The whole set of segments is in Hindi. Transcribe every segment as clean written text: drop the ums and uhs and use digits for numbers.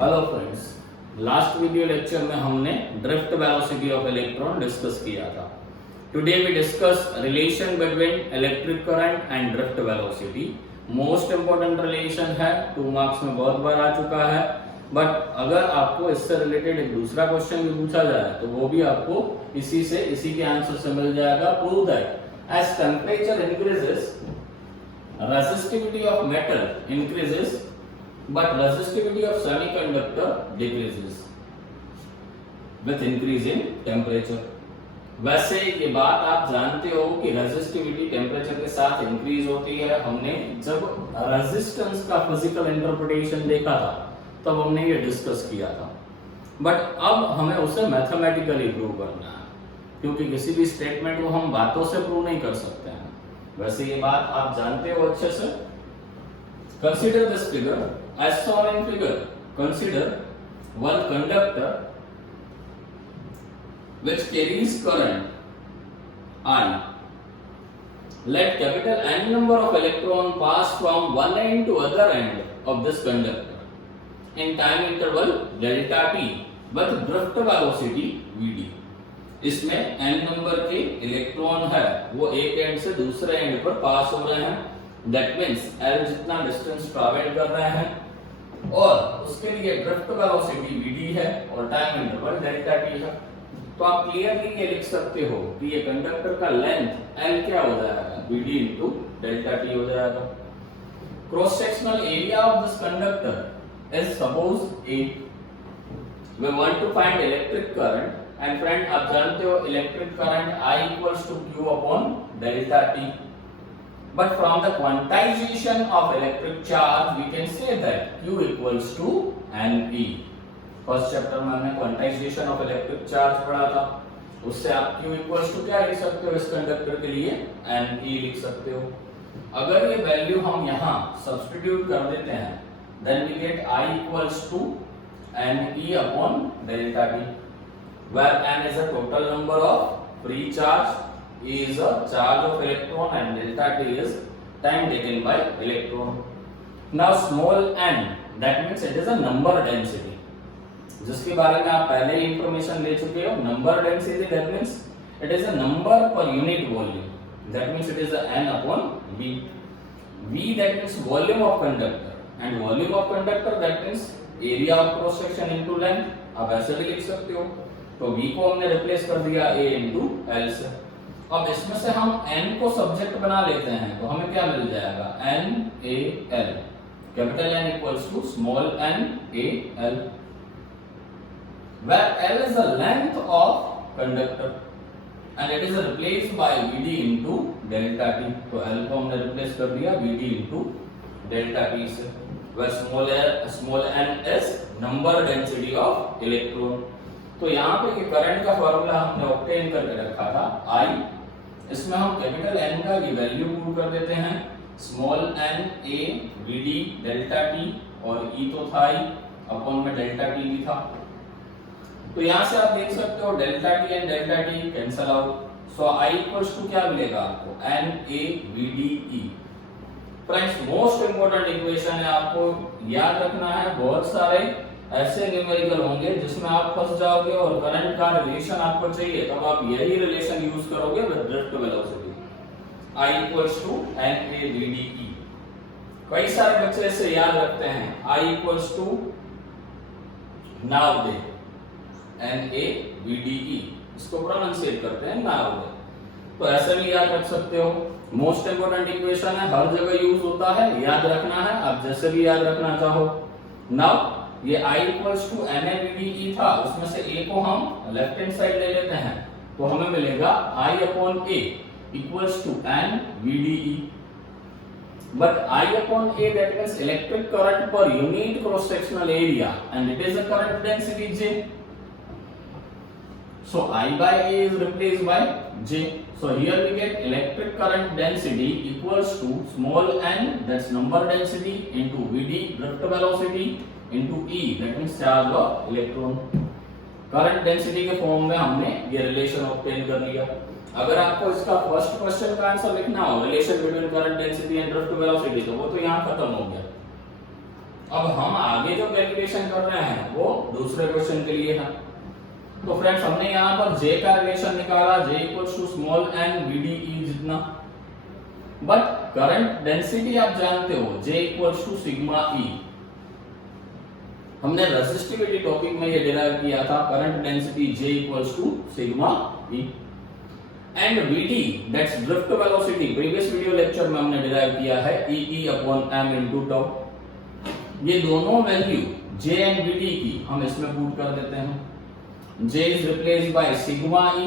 Hello friends, last video lecture में हमने drift velocity of electron discuss किया था। Today we discuss relation between electric current and drift velocity. Most important relation है, 2 मार्क्स में बहुत बार आ चुका है। बट अगर आपको इससे रिलेटेड एक दूसरा क्वेश्चन भी पूछा जाए तो वो भी आपको इसी के आंसर से मिल जाएगा। Prove that as temperature increases resistivity of metal increases but resistivity of semiconductor decreases with increasing temperature। वैसे ये बात आप जानते हो कि रेजिस्टिविटी टेम्परेचर के साथ इंक्रीज होती है। हमने जब रेजिस्टेंस का फिजिकल इंटरप्रिटेशन देखा था तब हमने ये डिस्कस किया था। बट अब हमें उसे मैथमेटिकली प्रूव करना है, क्योंकि किसी भी स्टेटमेंट को हम बातों से प्रूव नहीं कर सकते हैं। वैसे ये बात आप जानते हो अच्छे से। Consider this figure as shown in figure. Consider one conductor which carries current I. Let capital N number of electron pass from one end to other end of this conductor in time interval delta t with drift velocity vd। इसमें n नंबर के इलेक्ट्रॉन है, वो एक एंड से दूसरे एंड पर पास हो रहे हैं। दैट मींस l जितना डिस्टेंस ट्रैवल कर रहे हैं और उसके लिए ड्रिफ्ट वेलोसिटी vd है और टाइम इंटरवल डेल्टा t है। तो आप क्लियरली ये लिख सकते हो कि ये कंडक्टर का लेंथ l क्या हो जाएगा, vd इनटू डेल्टा t हो जाएगा। Cross sectional area of this conductor is suppose a। We want to find electric current and friend आप जानते हो electric current I equals to Q upon delta T। But from the quantization of electric charge we can say that Q equals to NE। First chapter में हमने क्वांटाइजेशन ऑफ इलेक्ट्रिक चार्ज पढ़ा था, उससे आप Q इक्वल्स टू क्या लिख सकते हो इस कंडक्टर के लिए, NE लिख सकते हो। अगर ये वैल्यू हम यहाँ सब्स्टिट्यूट कर देते हैं then we get I equals to NE upon delta T, where n is a total number of free charge, E is a charge of electron and delta T is time taken by electron। Now small n, that means it is a number density, जिसके बारे में आप पहले ही इंफॉर्मेशन ले चुके हो। Number density that means it is a number per unit volume, that means it is a n upon V। V that means volume of conductor and volume of conductor that means area of cross section into length। आप ऐसे भी लिख सकते हो। तो V को हमने रिप्लेस कर दिया A इंटू L से। अब इसमें से हम N को सब्जेक्ट बना लेते हैं तो हमें क्या मिल जाएगा, N A L। Capital N equals to small n A L, where L is the length of conductor and it is replaced by VD into delta T। तो L को हमने रिप्लेस कर दिया VD into delta T से, where small n is number density of electron। तो यहाँ पे ये करंट का फॉर्मूला हमने ऑब्टेन करके रखा था I, इसमें हम कैपिटल N का ये वैल्यू पुट कर देते हैं, small n A VD delta T और E तो था ही, अपॉन में डेल्टा T भी था। तो यहाँ से आप देख सकते हो delta T and delta T cancel out. So I equals to क्या मिलेगा आपको, N A VD E। Friends most important equation है, आपको याद रखना है। बहुत सारे ऐसे न्यूमेरिकल होंगे जिसमें आप फंस जाओगे और करंट का रिलेशन आपको चाहिए, तब आप यही रिलेशन यूज करोगे with drift velocity. I equals to NAVDE। कई सारे बच्चे इसे याद रखते हैं, I equals to now they NAVDE, इसको प्रोनाउंसिएट करते हैं नाउ दे। तो ऐसे भी याद रख सकते हो। मोस्ट इंपोर्टेंट इक्वेशन है, हर जगह यूज होता है, याद रखना है, आप जैसे भी याद रखना चाहो। नाउ ये I इक्वल्स टू NAVDE था, उसमें से A को हम लेफ्ट हैंड साइड ले लेते हैं तो हमें मिलेगा I upon A equals to NVDE। But I upon A that means electric current per unit cross sectional area and it is a current density J। So I by A is replaced by J। So here we get electric current density equals to small n, that's number density, into VD drift velocity into E that means charge of electron। Current density के फॉर्म में हमने ये रिलेशन ऑब्टेन कर लिया। अगर आपको इसका फर्स्ट क्वेश्चन का आंसर लिखना हो, relation between current density and drift velocity, तो वो तो यहाँ खत्म हो गया। अब हम आगे जो कैलकुलेशन कर रहे हैं वो दूसरे क्वेश्चन के लिए है। तो फ्रेंड्स हमने यहाँ पर J का रिलेशन निकाला, J equals to small n VDE जितना, बट करंट डेंसिटी आप जानते हो J equals to sigma E। हमने रेसिस्टिविटी टॉपिक में ये डिराइव किया था, current density J equals to sigma E and VD that's drift velocity, previous video lecture में हमने डिराइव किया है EE upon m into tau. ये दोनों वैल्यू J एंड VD की हम इसमें पुट कर देते हैं। J is replaced by sigma E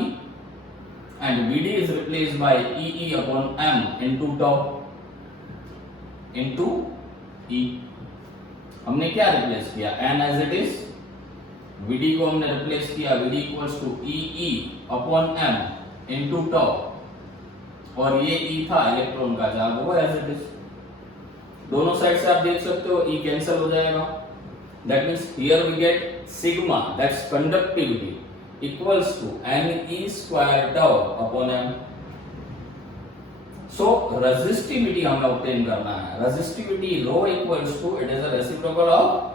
and VD is replaced by EE upon m into tau into E। हमने क्या रिप्लेस किया, n as it is, VD को हमने रिप्लेस किया, VD equals to EE upon m into tau, और ये E था इलेक्ट्रॉन का चार्ज, वो as it is। दोनों साइड से आप देख सकते हो E कैंसिल हो जाएगा। That means here we get sigma, that's conductivity, equals to ne square tau upon m। So resistivity हमें obtain करना है। Resistivity rho equals to, it is a reciprocal of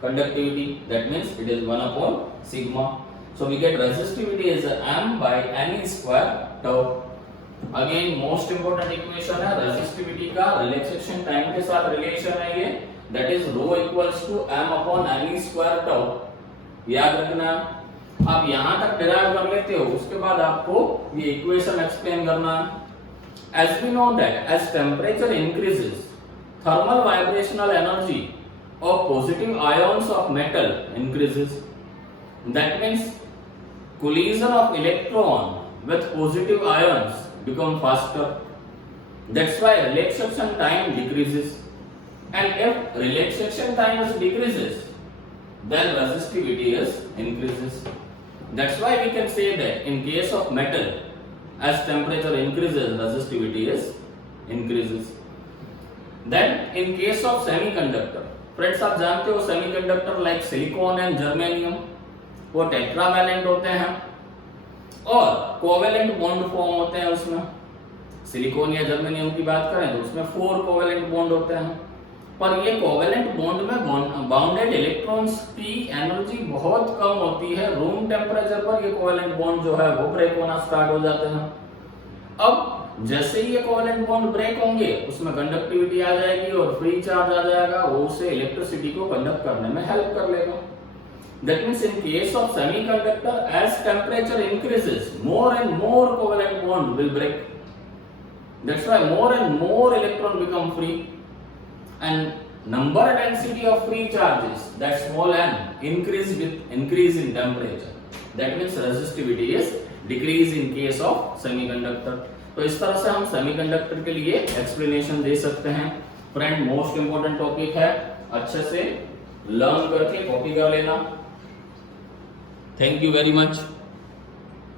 conductivity, that means it is 1 upon sigma। So we get resistivity is m by ne square tau। Again most important equation है resistivity का, relaxation time के साथ relation है ये, that is rho equals to m upon ne square tau। याद रखना, आप यहां तक डिराइव कर लेते हो, उसके बाद आपको ये इक्वेशन एक्सप्लेन करना है। As we know that as temperature increases, thermal vibrational energy of positive ions of metal increases। That means collision of electron with positive ions become faster, that's why relaxation time decreases, and if relaxation time decreases then resistivity is increases। That's why we can say that in case of metal, as temperature increases resistivity is increases। Then in case of semiconductor, friends आप जानते हो semiconductor like silicon and germanium वो टेट्रावैलेंट होते हैं और कोवेलेंट बॉन्ड फॉर्म होते हैं उसमें। सिलिकॉन या जर्मेनियम की बात करें तो उसमें 4 कोवेलेंट बॉन्ड होते हैं, पर ये कोवेलेंट बॉन्ड में बाउंडेड इलेक्ट्रॉन्स की एनर्जी बहुत कम होती है। रूम टेम्परेचर पर ये कोवेलेंट बॉन्ड जो है वो ब्रेक होना स्टार्ट हो जाते हैं। अब जैसे ही ये कोवेलेंट बॉन्ड ब्रेक होंगे उसमें कंडक्टिविटी आ जाएगी और फ्री चार्ज आ जाएगा, वो उसे इलेक्ट्रिसिटी को कंडक्ट करने में हेल्प कर लेगा। That means in case of semiconductor, as temperature increases, more and more covalent bond will break। That's why more and more electron become free, and number density of free charges, that small n, increase with increase in temperature। That means resistivity is decrease in case of semiconductor। तो इस तरह से हम सेमीकंडक्टर के लिए एक्सप्लेनेशन दे सकते हैं। फ्रेंड मोस्ट इंपोर्टेंट टॉपिक है, अच्छे से लर्न करके कॉपी कर लेना। Thank you very much.